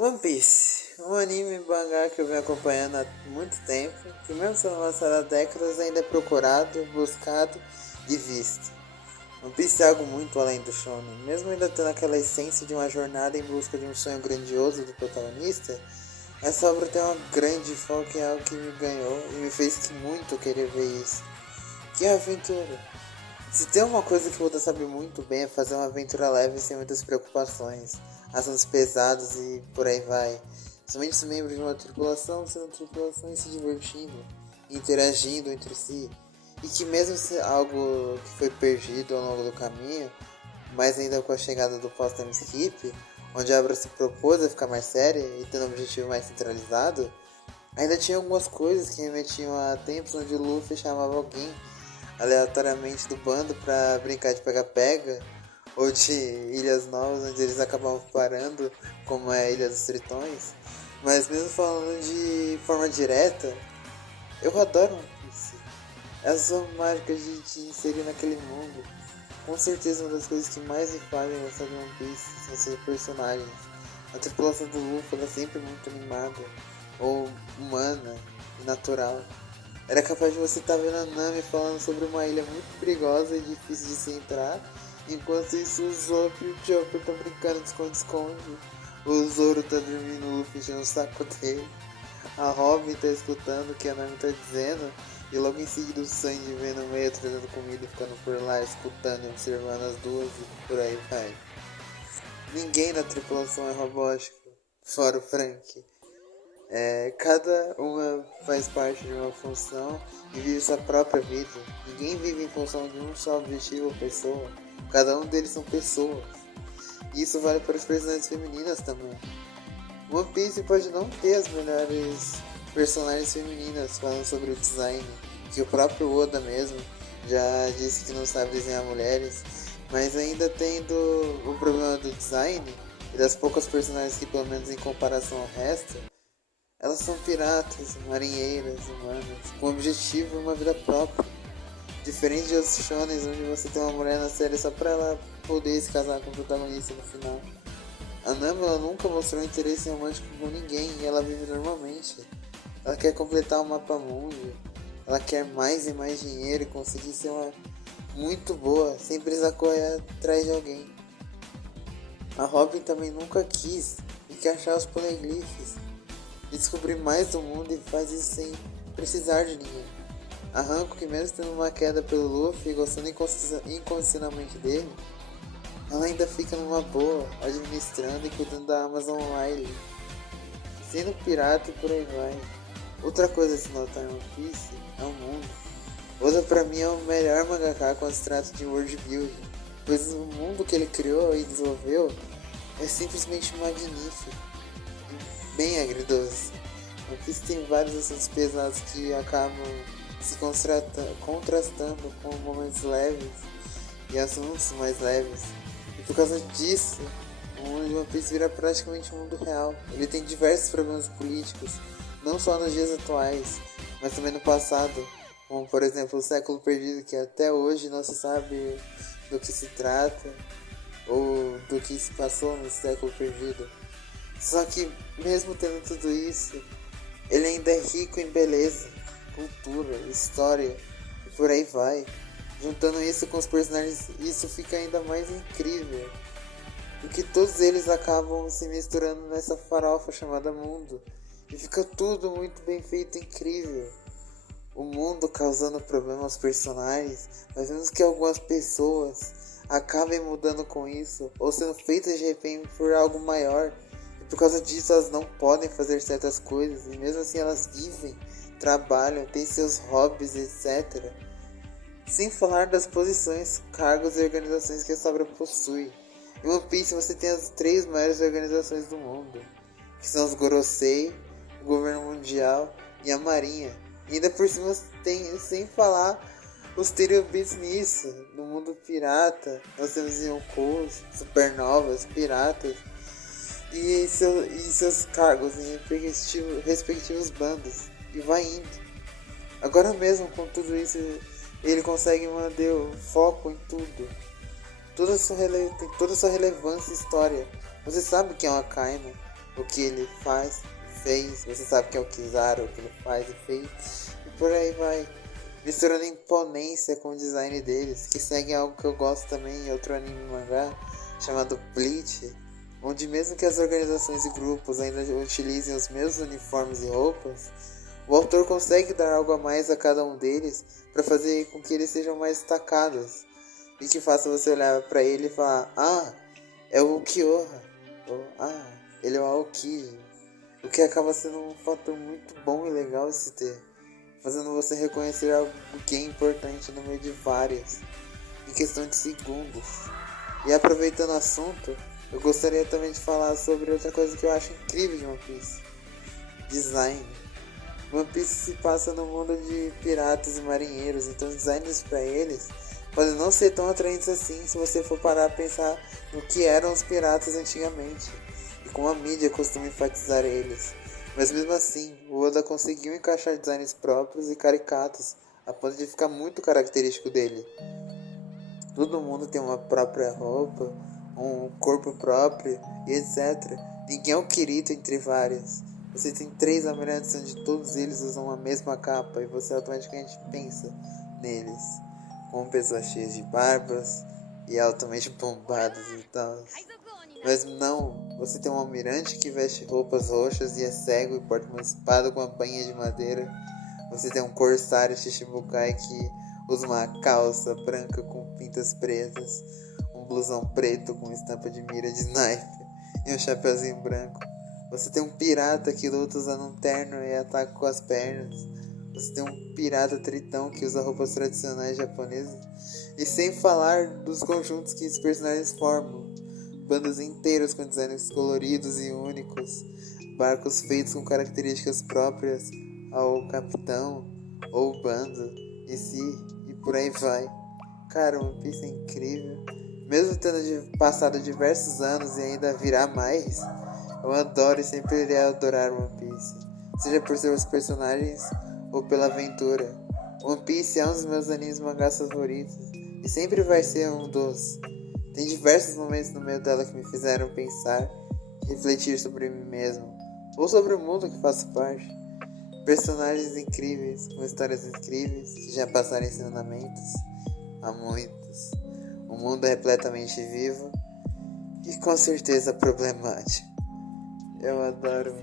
One Piece, um anime e mangá que eu venho acompanhando há muito tempo, que mesmo sendo lançado há décadas ainda é procurado, buscado e visto. One Piece é algo muito além do shonen, mesmo ainda tendo aquela essência de uma jornada em busca de um sonho grandioso do protagonista, essa obra tem uma grande foco em algo que me ganhou e me fez muito querer ver isso, que é a aventura. Se tem uma coisa que o Oda sabe muito bem é fazer uma aventura leve sem muitas preocupações, assuntos pesados e por aí vai. Somente os membros de uma tripulação sendo tripulação e se divertindo, interagindo entre si. E que mesmo se algo que foi perdido ao longo do caminho, mas ainda com a chegada do pós-time skip, onde a obra se propôs a ficar mais séria e tendo um objetivo mais centralizado, ainda tinha algumas coisas que remetiam a tempos onde o Luffy chamava alguém aleatoriamente do bando pra brincar de pega-pega, ou de ilhas novas onde eles acabam parando, como é a Ilha dos Tritões. Mas mesmo falando de forma direta, eu adoro One Piece. Essa mágica de te inserir naquele mundo. Com certeza uma das coisas que mais me fazem gostar de One Piece são seus personagens. A tripulação do Luffy é sempre muito animada, ou humana e natural. Era capaz de você estar vendo a Nami falando sobre uma ilha muito perigosa e difícil de se entrar, enquanto isso o Zop e o Chopper estão brincando de esconde-esconde. O Zoro tá dormindo, o Luffy enchendo o saco dele. A Robin tá escutando o que a Nami tá dizendo, e logo em seguida o Sanji vem no meio trazendo comida e ficando por lá, escutando e observando as duas e por aí vai. Ninguém na tripulação é robótico, fora o Frank. Cada uma faz parte de uma função e vive sua própria vida. Ninguém vive em função de um só objetivo ou pessoa. Cada um deles são pessoas. E isso vale para as personagens femininas também. One Piece pode não ter as melhores personagens femininas falando sobre o design, que o próprio Oda mesmo já disse que não sabe desenhar mulheres, mas ainda tendo o problema do design e das poucas personagens que, pelo menos em comparação ao resto, elas são piratas, marinheiras, humanas, com objetivo e uma vida própria. Diferente de outros shonens onde você tem uma mulher na série só pra ela poder se casar com o protagonista no final. A Nami ela nunca mostrou interesse romântico com ninguém e ela vive normalmente. Ela quer completar o mapa mundo, ela quer mais e mais dinheiro e conseguir ser uma muito boa sem precisar correr atrás de alguém. A Robin também nunca quis e quer achar os poneglyphs e descobrir mais do mundo e faz isso sem precisar de ninguém. A Hanko, que mesmo tendo uma queda pelo Luffy e gostando incondicionalmente dele, ela ainda fica numa boa, administrando e cuidando da Amazon Online, sendo pirata e por aí vai. Outra coisa a se notar em One Piece é o mundo. Oda pra mim é o melhor mangaka quando se trata de world building, pois o mundo que ele criou e desenvolveu é simplesmente magnífico, bem agridoce. One Piece tem vários assuntos pesados que acabam se contrastando com momentos leves e assuntos mais leves. E por causa disso, o mundo de One Piece vira praticamente um mundo real. Ele tem diversos problemas políticos, não só nos dias atuais, mas também no passado, como por exemplo o século perdido, que até hoje não se sabe do que se trata ou do que se passou no século perdido. Só que mesmo tendo tudo isso, ele ainda é rico em beleza, cultura, história e por aí vai. Juntando isso com os personagens, isso fica ainda mais incrível, porque todos eles acabam se misturando nessa farofa chamada mundo, e fica tudo muito bem feito e incrível. O mundo causando problemas aos personagens, mas mesmo que algumas pessoas acabem mudando com isso, ou sendo feitas de repente por algo maior, e por causa disso elas não podem fazer certas coisas, e mesmo assim elas vivem, trabalham, têm seus hobbies, etc. Sem falar das posições, cargos e organizações que essa obra possui. Em One Piece você tem as 3 maiores organizações do mundo, que são os Gorosei, o Governo Mundial e a Marinha. E ainda por cima tem, sem falar, os Tenryubits nisso. No mundo pirata, nós temos Yonkous, Supernovas, Piratas e seus cargos em respectivos bandos. E vai indo. Agora mesmo com tudo isso, ele consegue manter o foco em tudo. Tem toda a sua relevância e história. Você sabe que é uma Akainu. o que ele faz e fez. Você sabe que é o Kizaru, o que ele faz e fez. E por aí vai. Misturando imponência com o design deles, que segue algo que eu gosto também em outro anime mangá chamado Bleach, onde mesmo que as organizações e grupos ainda utilizem os mesmos uniformes e roupas, o autor consegue dar algo a mais a cada um deles para fazer com que eles sejam mais destacados e que faça você olhar para ele e falar: ah, é o Kyoha, ou ah, ele é o Aokiji, o que acaba sendo um fator muito bom e legal de se ter, fazendo você reconhecer algo que é importante no meio de várias, em questão de segundos. E aproveitando o assunto, eu gostaria também de falar sobre outra coisa que eu acho incrível de One Piece: design. One Piece se passa no mundo de piratas e marinheiros, então os designs para eles podem não ser tão atraentes assim se você for parar a pensar no que eram os piratas antigamente e como a mídia costuma enfatizar eles. Mas mesmo assim, o Oda conseguiu encaixar designs próprios e caricatos a ponto de ficar muito característico dele. Todo mundo tem uma própria roupa, um corpo próprio e etc. Ninguém é o Kirito entre várias. Você tem 3 almirantes onde todos eles usam a mesma capa e você automaticamente pensa neles como pessoas cheias de barbas e altamente bombadas e tal. Mas não, você tem um almirante que veste roupas roxas e é cego e porta uma espada com uma bainha de madeira. Você tem um corsário Shichibukai que usa uma calça branca com pintas pretas, um blusão preto com estampa de mira de sniper e um chapeuzinho branco. Você tem um pirata que luta usando um terno e ataca com as pernas. Você tem um pirata tritão que usa roupas tradicionais japonesas. E sem falar dos conjuntos que os personagens formam. Bandos inteiros com designs coloridos e únicos. Barcos feitos com características próprias ao capitão ou bando em si. E por aí vai. Cara, One Piece é incrível. Mesmo tendo passado diversos anos e ainda virá mais, eu adoro e sempre irei adorar One Piece. Seja por seus personagens ou pela aventura. One Piece é um dos meus animes mangás favoritos e sempre vai ser um dos. Tem diversos momentos no meio dela que me fizeram pensar e refletir sobre mim mesmo, ou sobre o mundo que faço parte. Personagens incríveis, com histórias incríveis, que já passaram ensinamentos a muitos. O mundo é repletamente vivo e com certeza problemático. Eu adoro